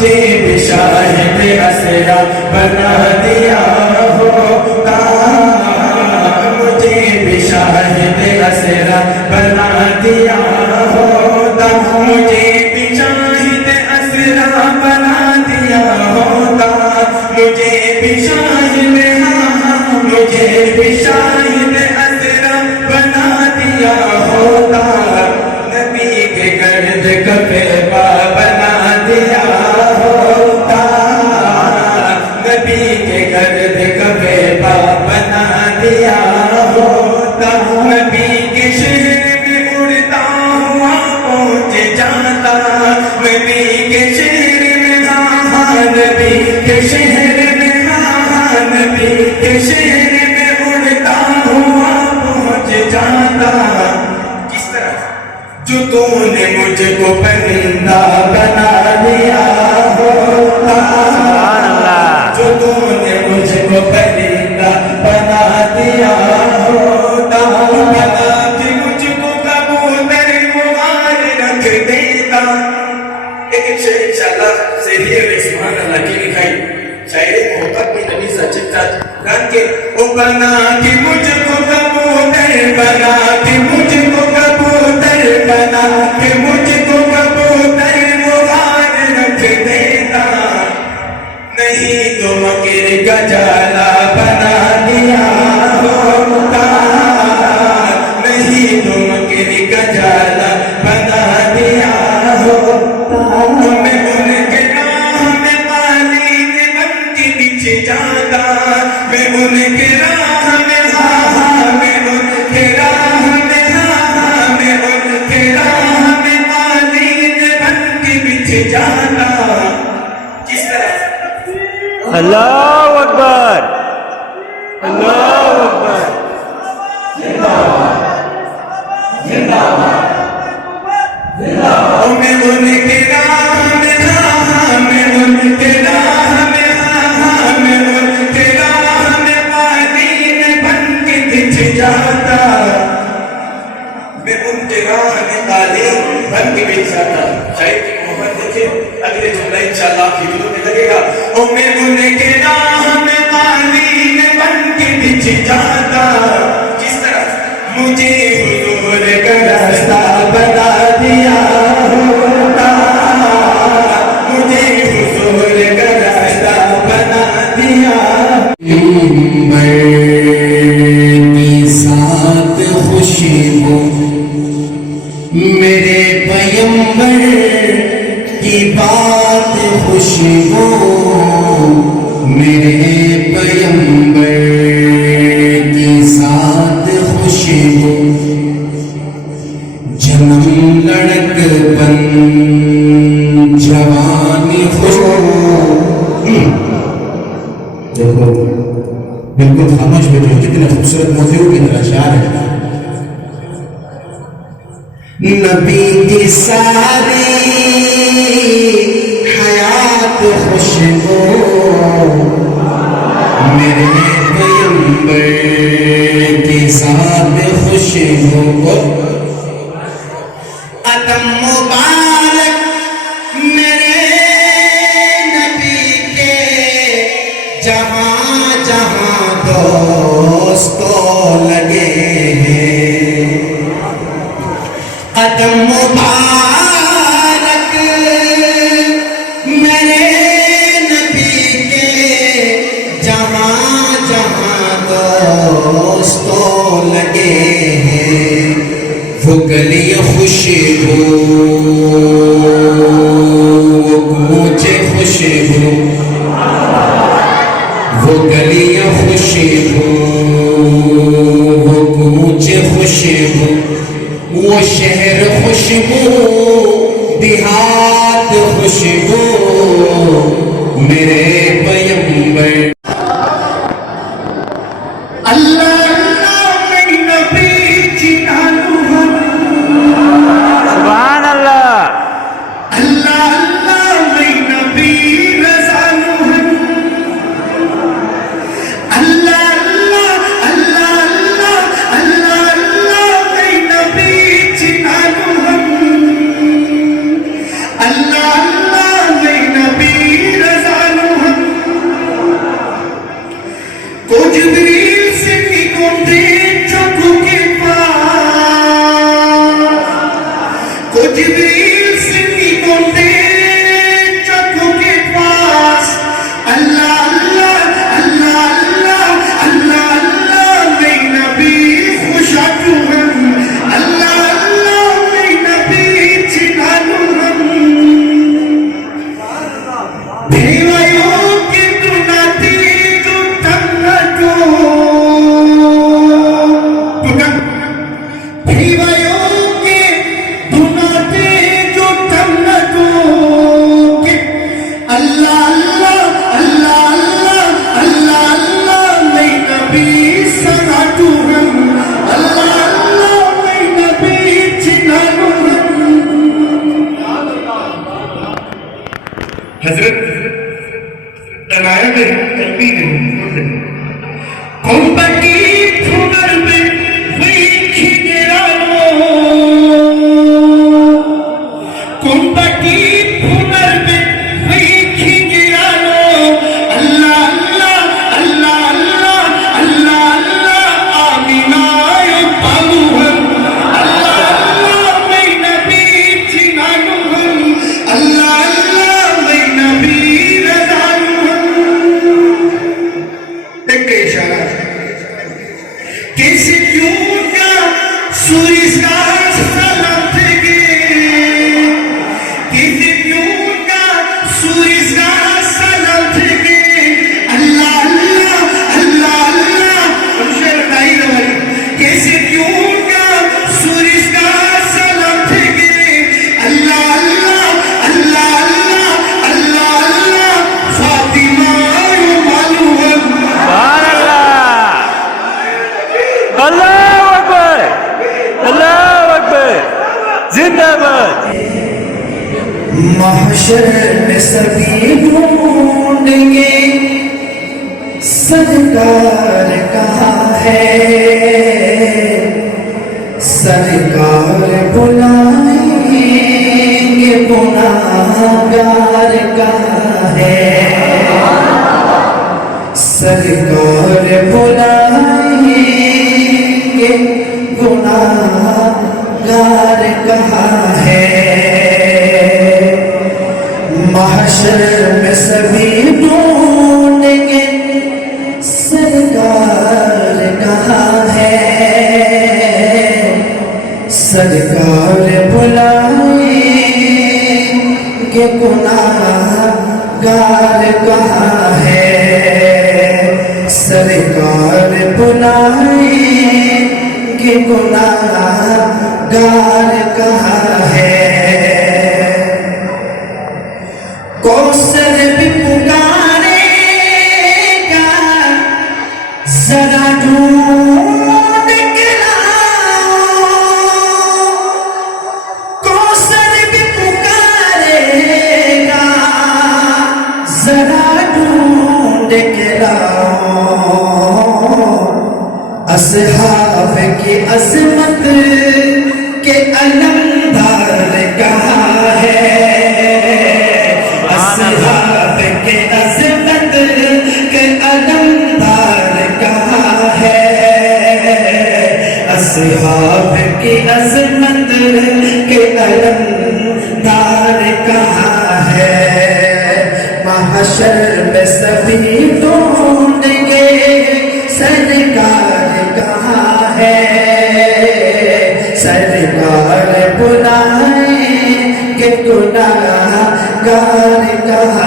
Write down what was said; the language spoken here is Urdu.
مجھے بھی شاہد اسرا بنا دیا ہوتا، مجھے بھی شاہد اسرا بنا دیا ہوتا، مجھے بھی شاہد اسرا بنا دیا ہوتا، مجھے بھی شاہد، مجھے بھی شاہد اسرا بنا دیا ہوتا، نبی کے گرد کفے بنا دیا ہوتا، نبی کے گرد کفے بنا دیا ہوتا، نبی کے شہر میں اڑتا ہوا پہنچ جاتا، نبی کے شہر میں، نبی کے شہر میں، نبی کے شہر میں اڑتا ہوا پہنچ جاتا، کس طرح جو تو نے مجھ کو پرندہ بنا دیا ہوتا، جو تو نے مجھ کو پرندہ بنا دیا ہوتا، بنا کے مجھ کو کبوتر مار رکھ دیتا۔ ایک شعر انشاءاللہ سیدھی سبحان اللہ کی لکھائی شاعر محبت کی نبی سچے گان کے او بنا کے مجھ کو کبوتر، بنا کے مجھ کو کبوتر، بنا کے مجھ کو کبوتر مار رکھ دیتا، نہیں تو مکر کا جالا بنا دیا ہوتا، نہیں تو مکر کا جالا بنا دیا ہوتا، میں ان کے راہ میں قالین بن کے بچھ جاتا، میں ان کے راہ میں، میں ان کے راہ میں، میں ان کے راہ میں قالین بن کے بچھ جاتا، کس طرح اللہ اکبر، اللہ اکبر، میں ان کے راہ میں، میں ان کے راہ میں، میں ان کے راہ میں قالین بن کے بچھ جاتا، میں ان کے راہ میں قالین بن کے بچھ جاتا۔ شاید کی محبت دیکھیں اگلے جملہ انشاءاللہ آپ کی دلوں میں لگے گا، او میں ان کے راہ میں قالین بن کے بچھ جاتا، کس طرح مجھے حضور کا راستہ بنا دیا ہوتا، مجھے حضور کا راستہ بنا دیا، کی ساتھ خوشبو میرے پیمبر کی بات خوشبو، میرے پیمبر کی ساتھ خوشبو، جنم لڑک بن جوانی خوشبو، دیکھو بالکل خاموش بیٹھے ہو، کتنے خوبصورت موضوع کی طرح شعر ہے، نبی کی ساری حیات خوشبو، میرے پیمبر کی ساتھ خوشبو، قدم مبارک میرے نبی کے جہاں جہاں دوستوں لگے ہیں، قدم مبارک میرے نبی کے جہاں جہاں دوستوں لگے ہیں، وہ گلی خوشبو، وہ کوچے خوشبو، وہ گلی خوشبو، وہ کوچے خوشبو، وہ شہر خوشبو، دیہات خوشبو، میرے پیمبر اللہ اللہ میں نبی جنانو ہم، سبحان اللہ، اللہ اللہ میں نبی رضانو ہم، اللہ اللہ اللہ اللہ اللہ اللہ میں نبی جنانو ہم، اللہ اللہ میں نبی حضرت عنایت قلبی نے کمپٹی پھنر میں وہی کھگرانو کمپٹی پھنر میں وہی کھگرانو اللہ اللہ اللہ اللہ اللہ اللہ آمینہ پالوہن اللہ اللہ میں نبی چنانوہن اللہ اللہ میں نبی رضانوہن ایک اشارہ کیسے کیوں کا سوریس کا سلام تھے گے کیسے کیوں کا سوریس کا سلام تھے گے اللہ اللہ اللہ اللہ انشاء بتائی دواری کیسے کیوں کا سوریس کا سلام تھے گے اللہ اللہ اللہ اللہ اللہ اللہ فاطمہ معلوم سبحان اللہ اللہ اکبر اللہ اکبر زندہ باد محشر میں سبھی ڈھونڈیں گے سرکار کہاں ہے سرکار بلائیں گے گناہگار کہاں ہے سرکار بلائیں گے گناہگار کہاں ہے محشر میں سبھی ڈھونڈیں گے سرکار کہاں ہے سرکار بلائیں گے گناہگار کہاں ہے سرکار بلائیں گے گناہگار کہاں ہے کوثر بھی پکارے گا ذرا ڈھونڈ کے لاؤ کوثر بھی پکارے گا ذرا ڈھونڈ کے لاؤ اصحاب کی عظمت کے علمدار کہاں ہے اصحاب کے عظمت کے علمدار کہاں ہے اصحاب کی عظمت کے علمدار کہاں ہے محشر میں سبھی ڈھونڈیں گے سرکار کہاں ہے سرکار بلائیں گے گناہگار کہاں